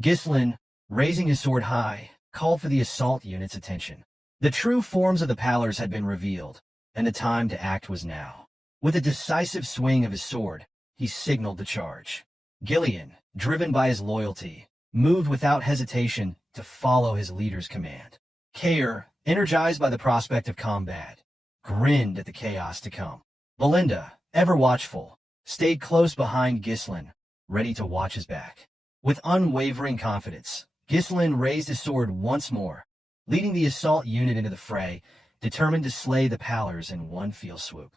Ghislain, raising his sword high, called for the assault unit's attention. The true forms of the Pallors had been revealed, and the time to act was now. With a decisive swing of his sword, he signaled the charge. Ghislain, driven by his loyalty, moved without hesitation to follow his leader's command. Kair, energized by the prospect of combat, grinned at the chaos to come. Belinda, ever watchful, stayed close behind Ghislain, ready to watch his back. With unwavering confidence, Ghislain raised his sword once more, leading the assault unit into the fray, determined to slay the Pallors in one fell swoop.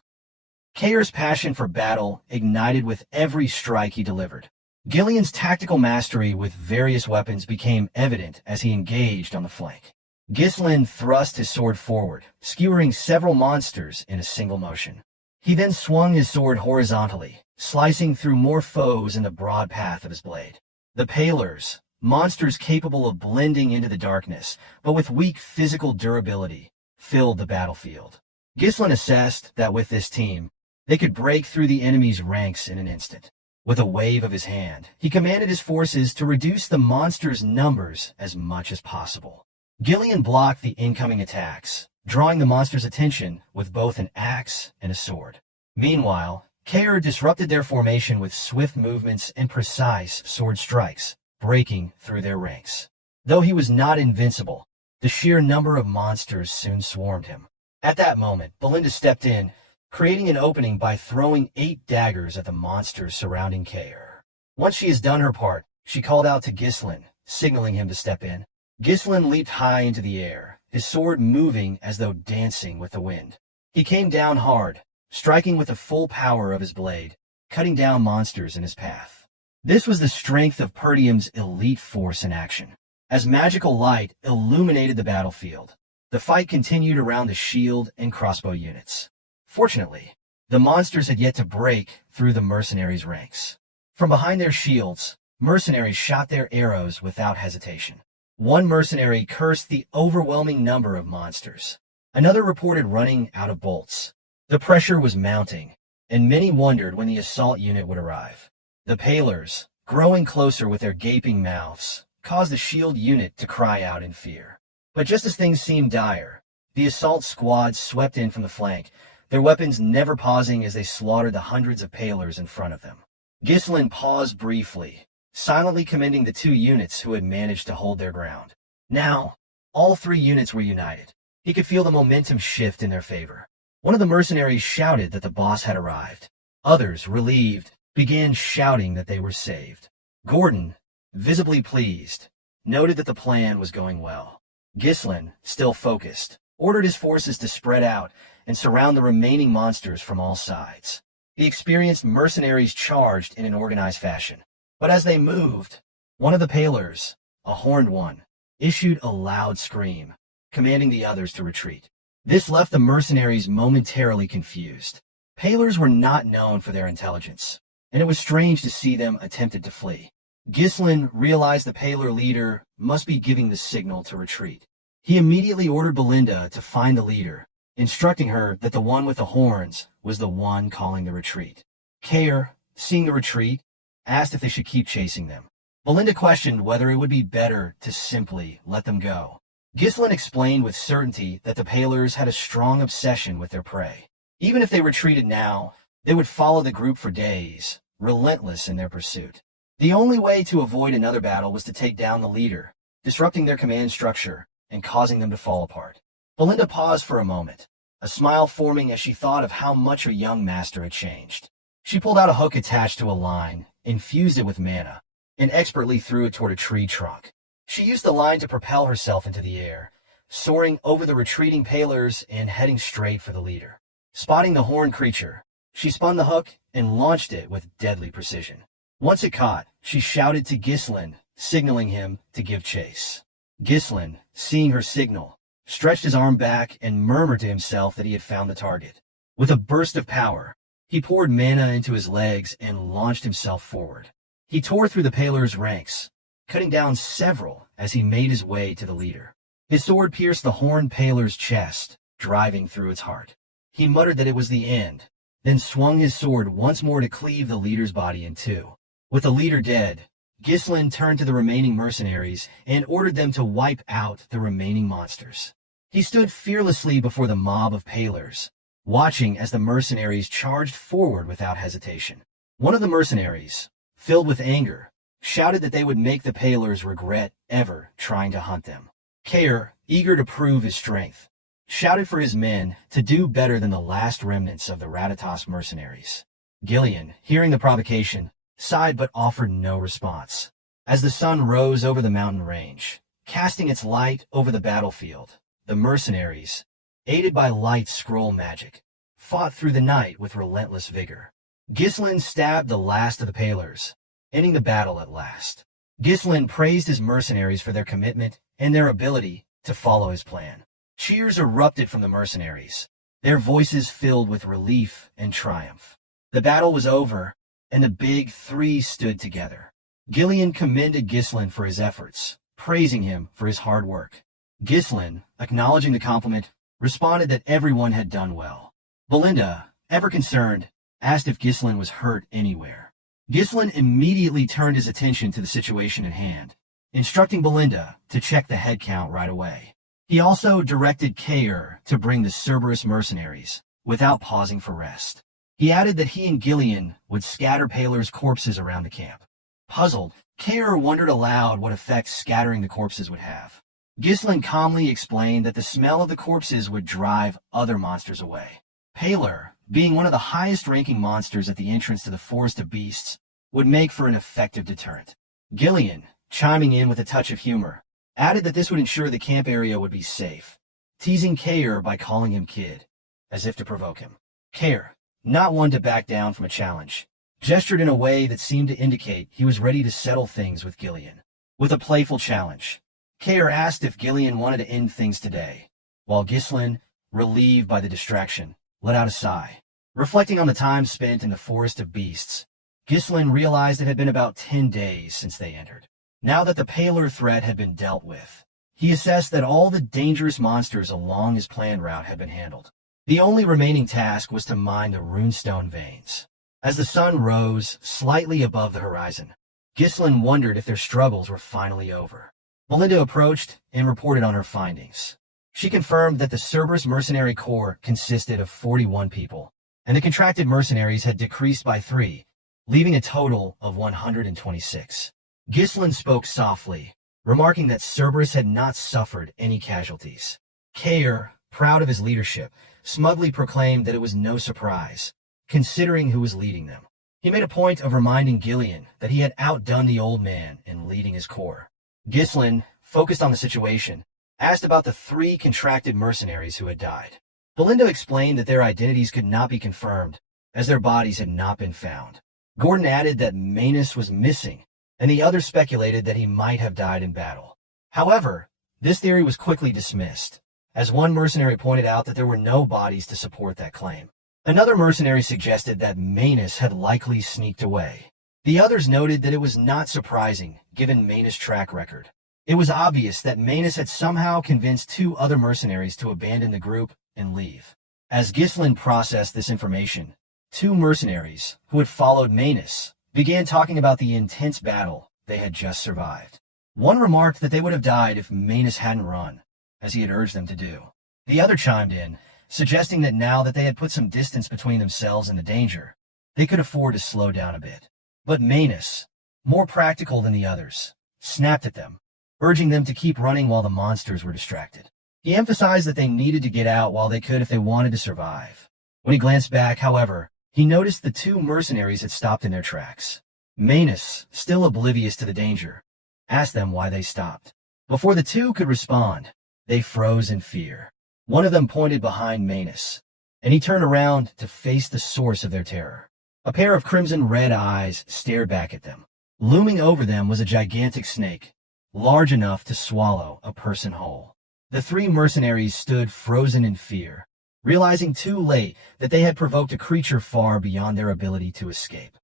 Kair's passion for battle ignited with every strike he delivered. Ghislain's tactical mastery with various weapons became evident as he engaged on the flank. Ghislain thrust his sword forward, skewering several monsters in a single motion. He then swung his sword horizontally, slicing through more foes in the broad path of his blade. The Pallors, monsters capable of blending into the darkness, but with weak physical durability, filled the battlefield. Ghislain assessed that with this team, they could break through the enemy's ranks in an instant. With a wave of his hand, he commanded his forces to reduce the monsters' numbers as much as possible. Ghislain blocked the incoming attacks, drawing the monsters' attention with both an axe and a sword. Meanwhile, Kair disrupted their formation with swift movements and precise sword strikes, breaking through their ranks. Though he was not invincible, the sheer number of monsters soon swarmed him. At that moment, Belinda stepped in, creating an opening by throwing 8 daggers at the monsters surrounding Kair. Once she has done her part, she called out to Ghislain, signaling him to step in. Ghislain leaped high into the air, his sword moving as though dancing with the wind. He came down hard, striking with the full power of his blade, cutting down monsters in his path. This was the strength of Perdium's elite force in action. As magical light illuminated the battlefield, the fight continued around the shield and crossbow units. Fortunately, the monsters had yet to break through the mercenaries' ranks. From behind their shields, mercenaries shot their arrows without hesitation. One mercenary cursed the overwhelming number of monsters. Another reported running out of bolts. The pressure was mounting, and many wondered when the assault unit would arrive. The Pallors, growing closer with their gaping mouths, caused the shield unit to cry out in fear. But just as things seemed dire, the assault squad swept in from the flank, their weapons never pausing as they slaughtered the hundreds of Pallors in front of them. Ghislain paused briefly, silently commending the 2 units who had managed to hold their ground. Now, all 3 units were united. He could feel the momentum shift in their favor. One of the mercenaries shouted that the boss had arrived. Others, relieved, began shouting that they were saved. Gordon, visibly pleased, noted that the plan was going well. Ghislain, still focused, ordered his forces to spread out and surround the remaining monsters from all sides. The experienced mercenaries charged in an organized fashion. But as they moved, one of the Pallors, a horned one, issued a loud scream, commanding the others to retreat. This left the mercenaries momentarily confused. Pallors were not known for their intelligence, and it was strange to see them attempted to flee. Ghislain realized the Pallor leader must be giving the signal to retreat. He immediately ordered Belinda to find the leader, instructing her that the one with the horns was the one calling the retreat. Kair, seeing the retreat, asked if they should keep chasing them. Belinda questioned whether it would be better to simply let them go. Ghislain explained with certainty that the Pallors had a strong obsession with their prey. Even if they retreated now, they would follow the group for days, relentless in their pursuit. The only way to avoid another battle was to take down the leader, disrupting their command structure and causing them to fall apart. Belinda paused for a moment, a smile forming as she thought of how much her young master had changed. She pulled out a hook attached to a line, infused it with mana, and expertly threw it toward a tree trunk. She used the line to propel herself into the air, soaring over the retreating Pallors and heading straight for the leader. Spotting the horned creature, she spun the hook and launched it with deadly precision. Once it caught, she shouted to Ghislain, signaling him to give chase. Ghislain, seeing her signal, stretched his arm back and murmured to himself that he had found the target. With a burst of power, he poured mana into his legs and launched himself forward. He tore through the Pallors' ranks, cutting down several as he made his way to the leader. His sword pierced the horned Pallor's chest, driving through its heart. He muttered that it was the end, then swung his sword once more to cleave the leader's body in two. With the leader dead, Ghislain turned to the remaining mercenaries and ordered them to wipe out the remaining monsters. He stood fearlessly before the mob of Palers, watching as the mercenaries charged forward without hesitation. One of the mercenaries, filled with anger, shouted that they would make the Palers regret ever trying to hunt them. Kair, eager to prove his strength, shouted for his men to do better than the last remnants of the Ratatas mercenaries. Ghislain, hearing the provocation, sighed but offered no response. As the sun rose over the mountain range, casting its light over the battlefield, the mercenaries, aided by light scroll magic, fought through the night with relentless vigor. Ghislain stabbed the last of the Palers, ending the battle at last. Ghislain praised his mercenaries for their commitment and their ability to follow his plan. Cheers erupted from the mercenaries, their voices filled with relief and triumph. The battle was over, and the big three stood together. Ghislain commended Ghislain for his efforts, praising him for his hard work. Ghislain, acknowledging the compliment, responded that everyone had done well. Belinda, ever concerned, asked if Ghislain was hurt anywhere. Ghislain immediately turned his attention to the situation at hand, instructing Belinda to check the head count right away. He also directed Kair to bring the Cerberus mercenaries, without pausing for rest. He added that he and Ghislain would scatter Palers' corpses around the camp. Puzzled, Kair wondered aloud what effect scattering the corpses would have. Ghislain calmly explained that the smell of the corpses would drive other monsters away. Paler, being one of the highest-ranking monsters at the entrance to the Forest of Beasts, would make for an effective deterrent. Ghislain, chiming in with a touch of humor, added that this would ensure the camp area would be safe, teasing Kair by calling him Kid, as if to provoke him. Kair, not one to back down from a challenge, gestured in a way that seemed to indicate he was ready to settle things with Ghislain. With a playful challenge, Kair asked if Ghislain wanted to end things today, while Ghislain, relieved by the distraction, let out a sigh. Reflecting on the time spent in the Forest of Beasts, Ghislain realized it had been about 10 days since they entered. Now that the Paler threat had been dealt with, he assessed that all the dangerous monsters along his planned route had been handled. The only remaining task was to mine the runestone veins. As the sun rose slightly above the horizon, Ghislain wondered if their struggles were finally over. Belinda approached and reported on her findings. She confirmed that the Cerberus mercenary corps consisted of 41 people, and the contracted mercenaries had decreased by 3, leaving a total of 126. Ghislain spoke softly, remarking that Cerberus had not suffered any casualties. Kair, proud of his leadership, smugly proclaimed that it was no surprise, considering who was leading them. He made a point of reminding Ghislain that he had outdone the old man in leading his corps. Ghislain, focused on the situation, asked about the 3 contracted mercenaries who had died. Belinda explained that their identities could not be confirmed, as their bodies had not been found. Gordon added that Manus was missing, and the others speculated that he might have died in battle. However, this theory was quickly dismissed, as one mercenary pointed out that there were no bodies to support that claim. Another mercenary suggested that Manus had likely sneaked away. The others noted that it was not surprising, given Manus' track record. It was obvious that Manus had somehow convinced 2 other mercenaries to abandon the group and leave. As Ghislain processed this information, 2 mercenaries, who had followed Manus, began talking about the intense battle they had just survived. One remarked that they would have died if Manus hadn't run, as he had urged them to do. The other chimed in, suggesting that now that they had put some distance between themselves and the danger, they could afford to slow down a bit. But Manus, more practical than the others, snapped at them, urging them to keep running while the monsters were distracted. He emphasized that they needed to get out while they could if they wanted to survive. When he glanced back, however, he noticed the 2 mercenaries had stopped in their tracks. Manus, still oblivious to the danger, asked them why they stopped. Before the 2 could respond, they froze in fear. One of them pointed behind Manus, and he turned around to face the source of their terror. A pair of crimson-red eyes stared back at them. Looming over them was a gigantic snake, large enough to swallow a person whole. The 3 mercenaries stood frozen in fear, realizing too late that they had provoked a creature far beyond their ability to escape.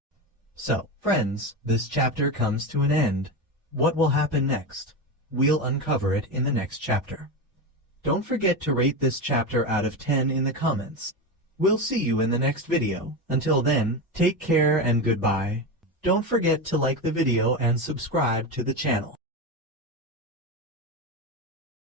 So, friends, this chapter comes to an end. What will happen next? We'll uncover it in the next chapter. Don't forget to rate this chapter out of 10 in the comments. We'll see you in the next video. Until then, take care and goodbye. Don't forget to like the video and subscribe to the channel.